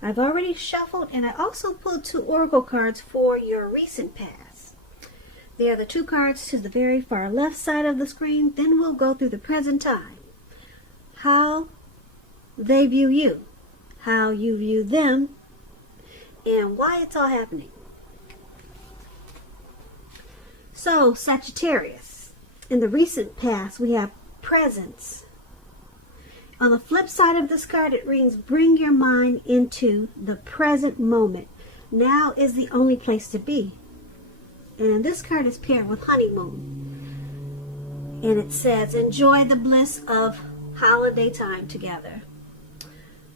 I've already shuffled, and I also pulled 2 oracle cards for your recent past. They are the 2 cards to the very far left side of the screen. Then we'll go through the present time. How they view you, how you view them, and why it's all happening. So, Sagittarius, in the recent past, we have presence. On the flip side of this card, it reads, bring your mind into the present moment. Now is the only place to be. And this card is paired with honeymoon. And it says, enjoy the bliss of holiday time together.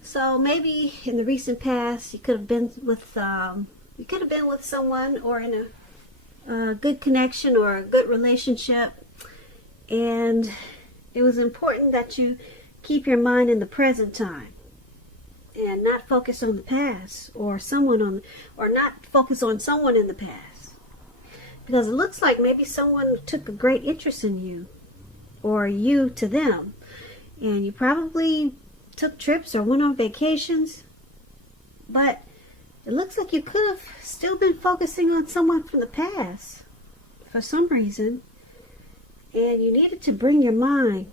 So maybe in the recent past, you could have been with someone, or in a good connection or a good relationship. And it was important that you keep your mind in the present time and not focus on the past, or not focus on someone in the past, because it looks like maybe someone took a great interest in you, or you to them, and you probably took trips or went on vacations, but it looks like you could have still been focusing on someone from the past for some reason, and you needed to bring your mind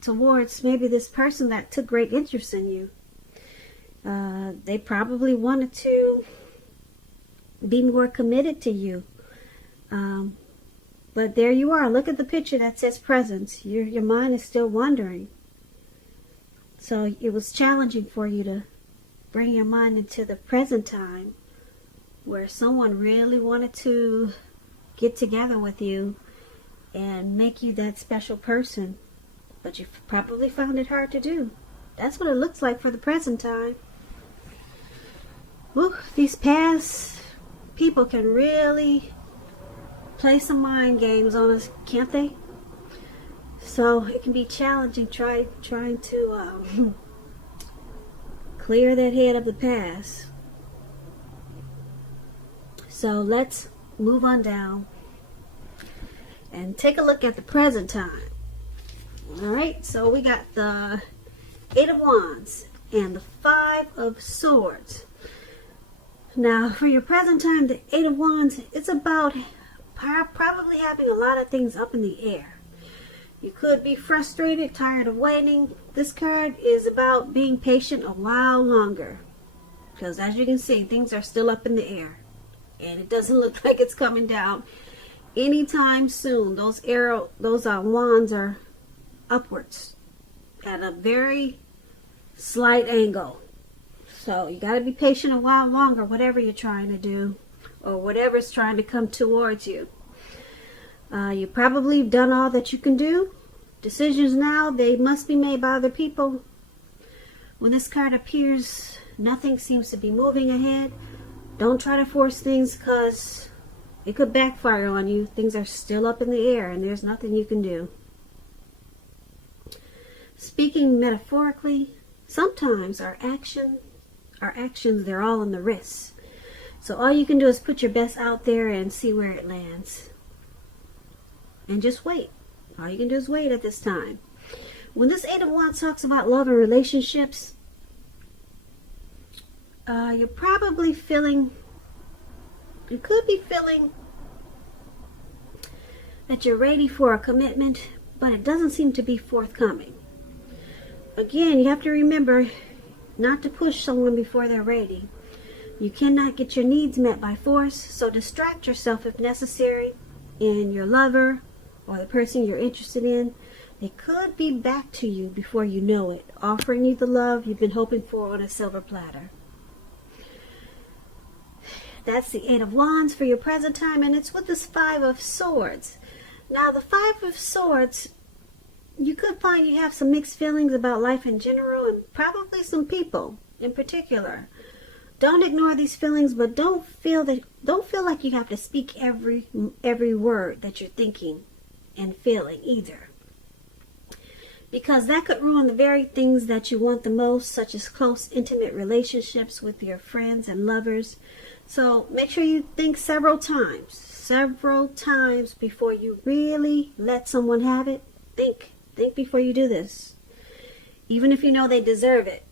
towards maybe this person that took great interest in you. They probably wanted to be more committed to you. But there you are. Look at the picture that says presence. Your mind is still wandering. So it was challenging for you to bring your mind into the present time, where someone really wanted to get together with you and make you that special person. But you probably found it hard to do. That's what it looks like for the present time. Ooh, these past people can really play some mind games on us, can't they? So it can be challenging trying to clear that head of the past. So let's move on down and take a look at the present time. Alright, so we got the 8 of Wands and the 5 of Swords. Now, for your present time, the 8 of Wands, it's about probably having a lot of things up in the air. You could be frustrated, tired of waiting. This card is about being patient a while longer, because as you can see, things are still up in the air, and it doesn't look like it's coming down anytime soon. Those wands are upwards at a very slight angle. So you got to be patient a while longer, whatever you're trying to do, or whatever's trying to come towards you. You probably done all that you can do. Decisions now, they must be made by other people. When this card appears, nothing seems to be moving ahead. Don't try to force things, because it could backfire on you. Things are still up in the air, and there's nothing you can do. Speaking metaphorically, sometimes our actions, they're all in the wrists. So all you can do is put your best out there and see where it lands. And just wait. All you can do is wait at this time. When this 8 of Wands talks about love and relationships, you could be feeling that you're ready for a commitment, but it doesn't seem to be forthcoming. Again, you have to remember not to push someone before they're ready. You cannot get your needs met by force, so distract yourself if necessary, and your lover or the person you're interested in, they could be back to you before you know it, offering you the love you've been hoping for on a silver platter. That's the 8 of Wands for your present time, and it's with this 5 of Swords. Now, the 5 of Swords, you could find you have some mixed feelings about life in general, and probably some people in particular. Don't ignore these feelings, but don't feel like you have to speak every word that you're thinking and feeling either, because that could ruin the very things that you want the most, such as close, intimate relationships with your friends and lovers. So make sure you think several times before you really let someone have it. Think before you do this, even if you know they deserve it.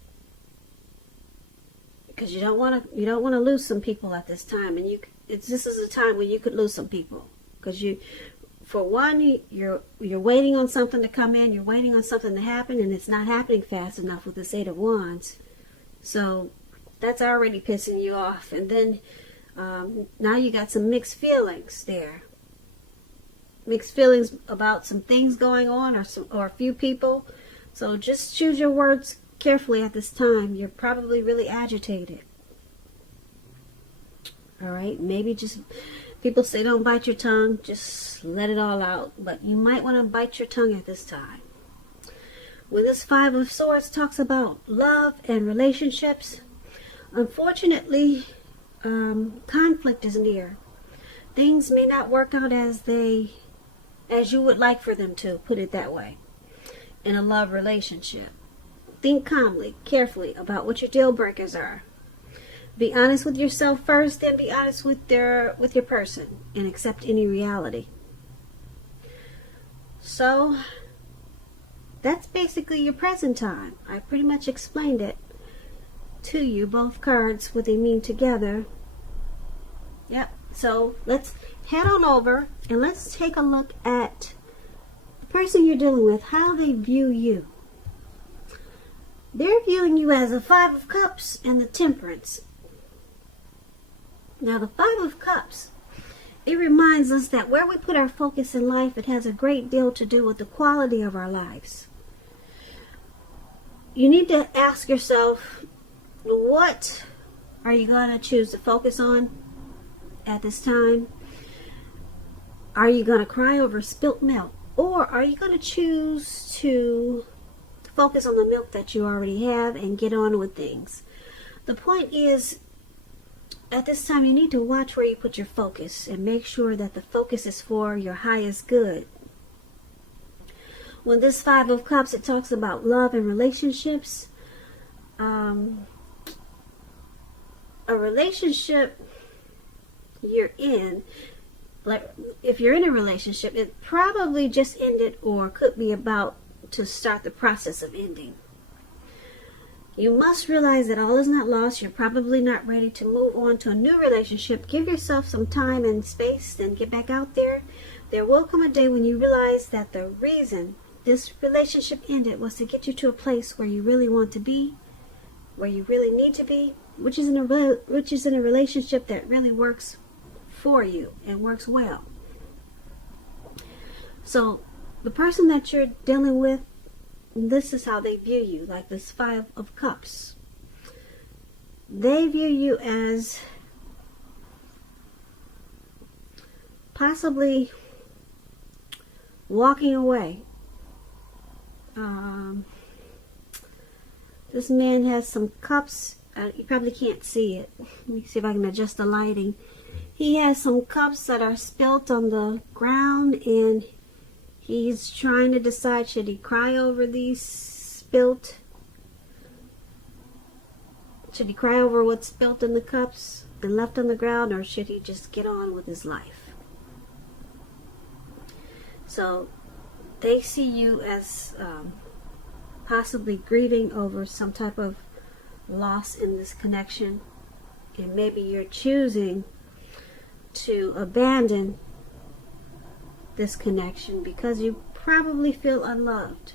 because you don't want to lose some people at this time, and this is a time when you could lose some people, because for one, you're waiting on something to come in, you're waiting on something to happen, and it's not happening fast enough with this Eight of Wands. So that's already pissing you off, and then now you got some mixed feelings there. Mixed feelings about some things going on, or a few people. So just choose your words carefully at this time. You're probably really agitated. All right, maybe just, people say don't bite your tongue, just let it all out. But you might want to bite your tongue at this time. When this Five of Swords talks about love and relationships, unfortunately, conflict is near. Things may not work out as you would like for them to, put it that way, in a love relationship. Think calmly, carefully about what your deal breakers are. Be honest with yourself first, then be honest with your person, and accept any reality. So that's basically your present time. I pretty much explained it to you, both cards, what they mean together. Yep. So let's head on over and let's take a look at the person you're dealing with, how they view you. They're viewing you as a Five of Cups and the Temperance. Now the Five of Cups, it reminds us that where we put our focus in life, it has a great deal to do with the quality of our lives. You need to ask yourself, what are you going to choose to focus on at this time? Are you going to cry over spilt milk? Or are you going to choose to focus on the milk that you already have and get on with things? The point is, at this time, you need to watch where you put your focus and make sure that the focus is for your highest good. When this Five of Cups, it talks about love and relationships. A relationship you're in, like if you're in a relationship, it probably just ended or could be about to start the process of ending. You must realize that all is not lost. You're probably not ready to move on to a new relationship. Give yourself some time and space, then get back out there. There will come a day when you realize that the reason this relationship ended was to get you to a place where you really want to be, where you really need to be, which is in a relationship that really works for you and works well. So the person that you're dealing with, this is how they view you, like this Five of Cups. They view you as possibly walking away. This man has some cups. You probably can't see it. Let me see if I can adjust the lighting. He has some cups that are spilt on the ground, and he's trying to decide, should he cry over these spilt? Should he cry over what's spilt in the cups and left on the ground, or should he just get on with his life? So they see you as possibly grieving over some type of loss in this connection, and maybe you're choosing to abandon this connection because you probably feel unloved.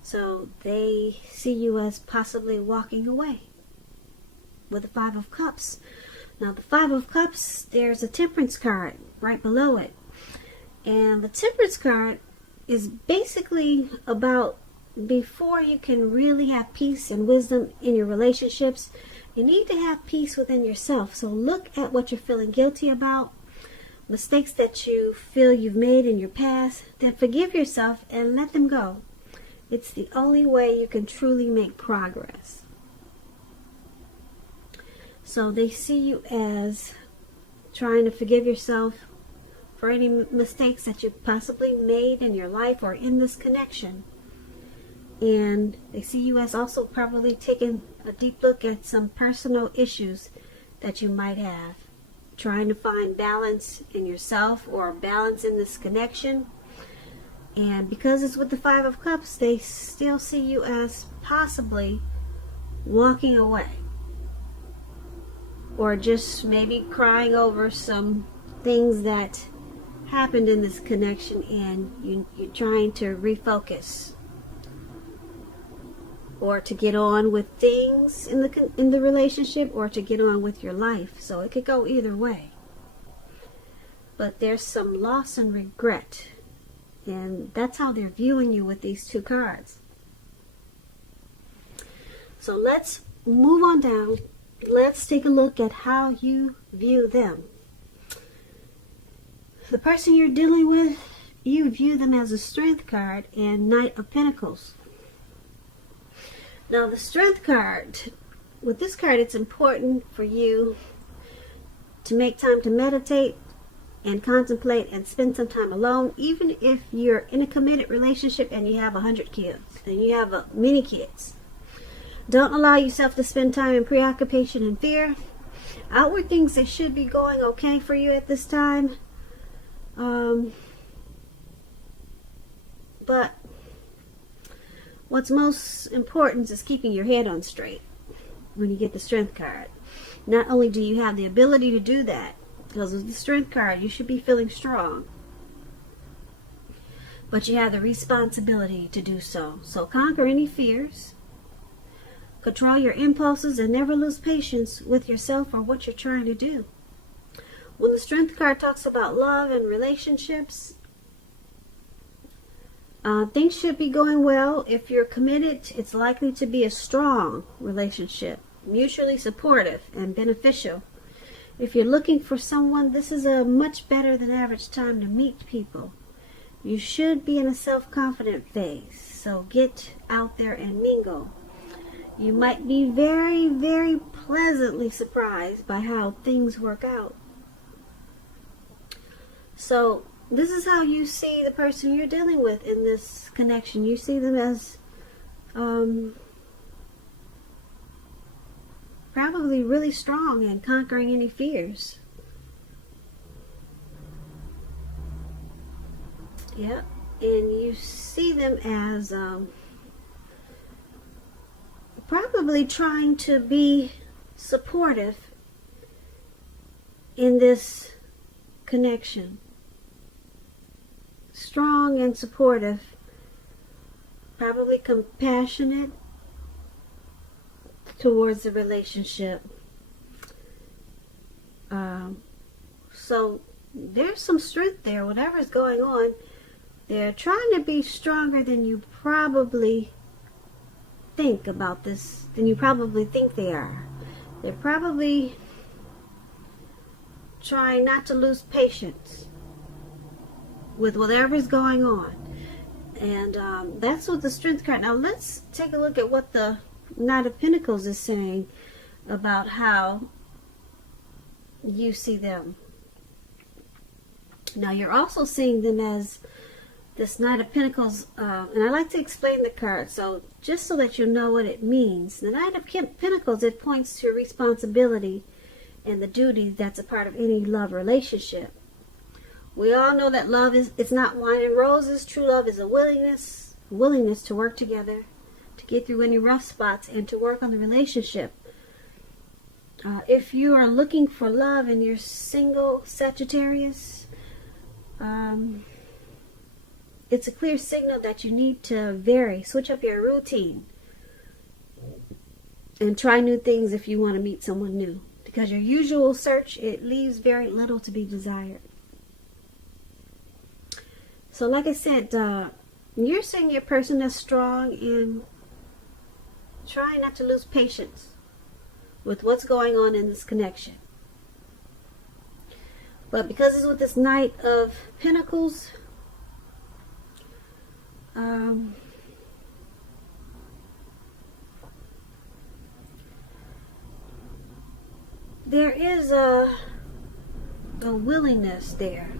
So they see you as possibly walking away with the Five of Cups. Now the Five of Cups, there's a Temperance card right below it, and the Temperance card is basically about, before you can really have peace and wisdom in your relationships, you need to have peace within yourself. So look at what you're feeling guilty about, mistakes that you feel you've made in your past, then forgive yourself and let them go. It's the only way you can truly make progress. So they see you as trying to forgive yourself for any mistakes that you possibly made in your life or in this connection. And they see you as also probably taking a deep look at some personal issues that you might have, trying to find balance in yourself or balance in this connection. And because it's with the Five of Cups, they still see you as possibly walking away. or just maybe crying over some things that happened in this connection, and you're trying to refocus or to get on with things in the relationship, or to get on with your life. So it could go either way. But there's some loss and regret, and that's how they're viewing you with these two cards. So let's move on down. Let's take a look at how you view them. The person you're dealing with, you view them as a Strength card and Knight of Pentacles. Now the Strength card, with this card, it's important for you to make time to meditate and contemplate and spend some time alone, even if you're in a committed relationship and you have 100 kids and you have many kids. Don't allow yourself to spend time in preoccupation and fear. Outward things that should be going okay for you at this time. But what's most important is keeping your head on straight when you get the Strength card. Not only do you have the ability to do that, because of the Strength card, you should be feeling strong, but you have the responsibility to do so. So conquer any fears, control your impulses, and never lose patience with yourself or what you're trying to do. When the Strength card talks about love and relationships, things should be going well. If you're committed, it's likely to be a strong relationship, mutually supportive and beneficial. If you're looking for someone, this is a much better than average time to meet people. You should be in a self-confident phase, so get out there and mingle. You might be very, very pleasantly surprised by how things work out. So this is how you see the person you're dealing with in this connection. You see them as probably really strong and conquering any fears. Yeah, and you see them as probably trying to be supportive in this connection. Strong and supportive, probably compassionate towards the relationship. So there's some strength there, whatever's going on. They're trying to be stronger than you probably think about this, than you probably think they are. They're probably trying not to lose patience with whatever's going on. And that's what the Strength card. Now let's take a look at what the Knight of Pentacles is saying about how you see them. Now you're also seeing them as this Knight of Pentacles, and I like to explain the card, so just so that you know what it means. The Knight of Pentacles, it points to responsibility and the duty that's a part of any love relationship. We all know that love it's not wine and roses. True love is a willingness to work together, to get through any rough spots, and to work on the relationship. If you are looking for love and you're single, Sagittarius, it's a clear signal that you need to switch up your routine and try new things if you want to meet someone new. Because your usual search, it leaves very little to be desired. So like I said, you're seeing your person as strong and trying not to lose patience with what's going on in this connection. But because it's with this Knight of Pentacles, there is a willingness there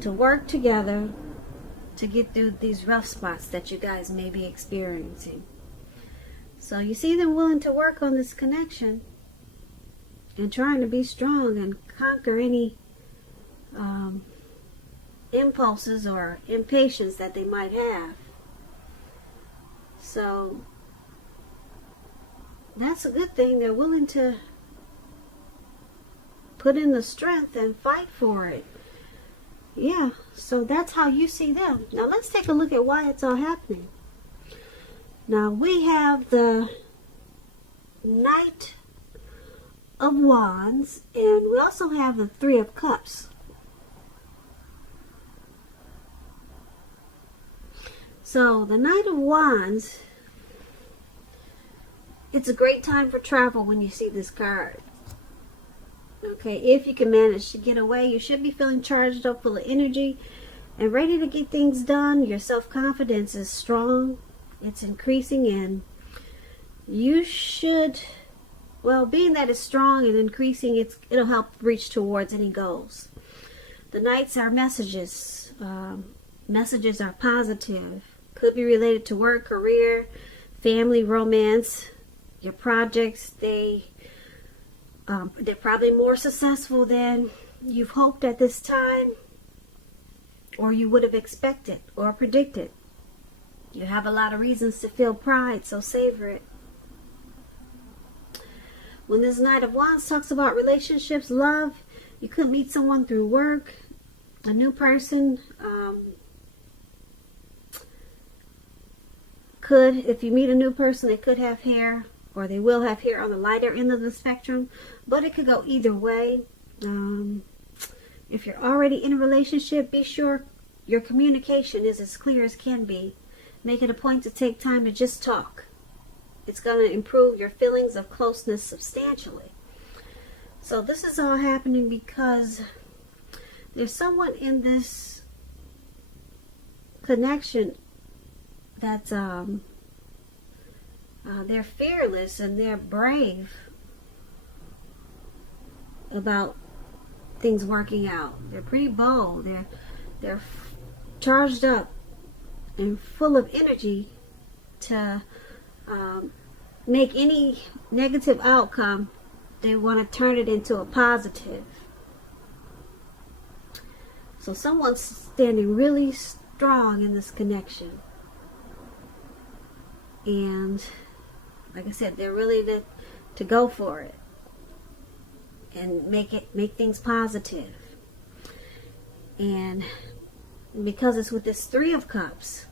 to work together to get through these rough spots that you guys may be experiencing. So you see them willing to work on this connection and trying to be strong and conquer any impulses or impatience that they might have. So that's a good thing. They're willing to put in the strength and fight for it. Yeah, so that's how you see them. Now let's take a look at why it's all happening. Now we have the Knight of Wands, and we also have the Three of Cups. So the Knight of Wands, it's a great time for travel when you see this card. Okay, if you can manage to get away, you should be feeling charged up, full of energy, and ready to get things done. Your self-confidence is strong. It's increasing, and you should, well, being that it's strong and increasing, it'll help reach towards any goals. The Knights are messages. Messages are positive. Could be related to work, career, family, romance, your projects. They're probably more successful than you've hoped at this time, or you would have expected or predicted. You have a lot of reasons to feel pride, so savor it. When this Knight of Wands talks about relationships, love, you could meet someone through work, a new person. If you meet a new person, they could have hair, or they will have hair on the lighter end of the spectrum, but it could go either way. If you're already in a relationship, be sure your communication is as clear as can be. Make it a point to take time to just talk. It's going to improve your feelings of closeness substantially. So this is all happening because there's someone in this connection that's they're fearless and they're brave about things working out. They're pretty bold. They're charged up and full of energy to make any negative outcome. They want to turn it into a positive. So someone's standing really strong in this connection. And like I said, they're really to go for it and make things positive. And because it's with this Three of Cups.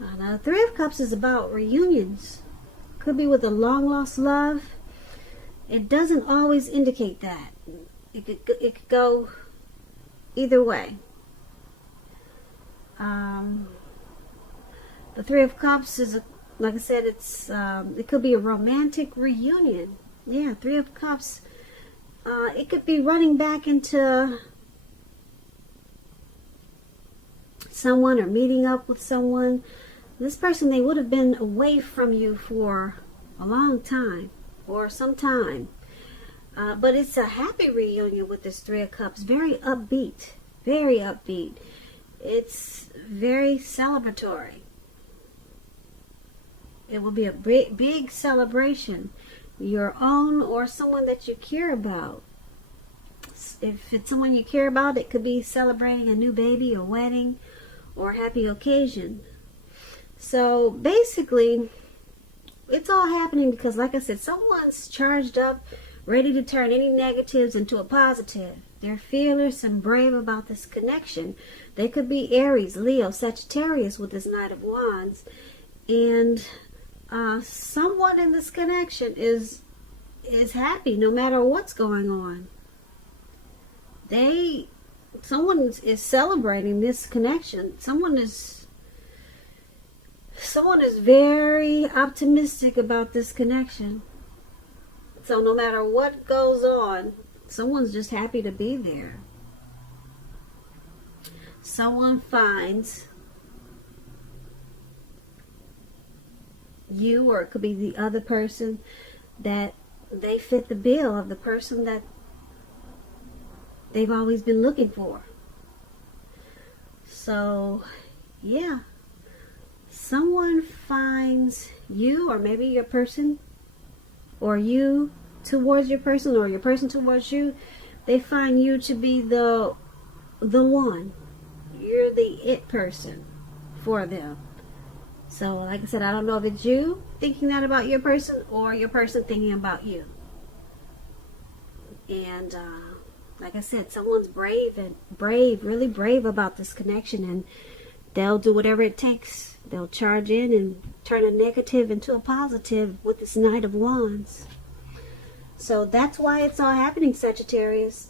Now the Three of Cups is about reunions. Could be with a long lost love. It doesn't always indicate that. It could go either way. The Three of Cups is, like I said, it could be a romantic reunion. Yeah, Three of Cups. It could be running back into someone or meeting up with someone. This person, they would have been away from you for a long time or some time. But it's a happy reunion with this Three of Cups. Very upbeat. Very upbeat. It's very celebratory. It will be a big celebration. Your own or someone that you care about. If it's someone you care about, it could be celebrating a new baby, a wedding, or a happy occasion. So basically, it's all happening because, like I said, someone's charged up, ready to turn any negatives into a positive. They're fearless and brave about this connection. They could be Aries, Leo, Sagittarius with this Knight of Wands. And someone in this connection is happy no matter what's going on. Someone is celebrating this connection. Someone is very optimistic about this connection. So no matter what goes on, someone's just happy to be there. Someone finds you, or it could be the other person, that they fit the bill of the person that they've always been looking for. So, yeah. Someone finds you, or maybe your person, or you towards your person, or your person towards you. They find you to be the one. You're the it person for them. So, like I said, I don't know if it's you thinking that about your person or your person thinking about you. And like I said, someone's really brave about this connection, and they'll do whatever it takes. They'll charge in and turn a negative into a positive with this Knight of Wands. So that's why it's all happening, Sagittarius.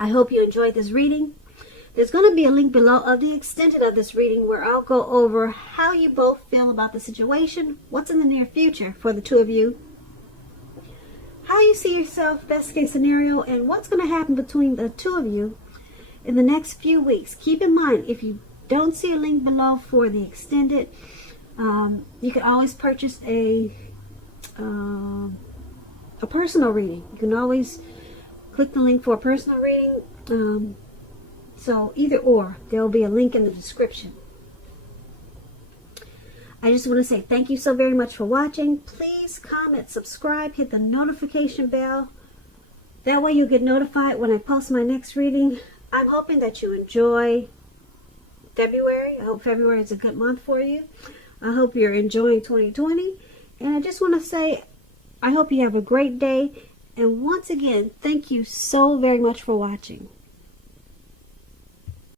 I hope you enjoyed this reading. There's going to be a link below of the extended of this reading where I'll go over how you both feel about the situation, what's in the near future for the two of you, how you see yourself, best case scenario, and what's going to happen between the two of you in the next few weeks. Keep in mind, if you don't see a link below for the extended, you can always purchase a personal reading. You can always click the link for a personal reading. So either or, there will be a link in the description. I just want to say thank you so very much for watching. Please comment, subscribe, hit the notification bell. That way you get notified when I post my next reading. I'm hoping that you enjoy February. I hope February is a good month for you. I hope you're enjoying 2020. And I just want to say, I hope you have a great day. And once again, thank you so very much for watching.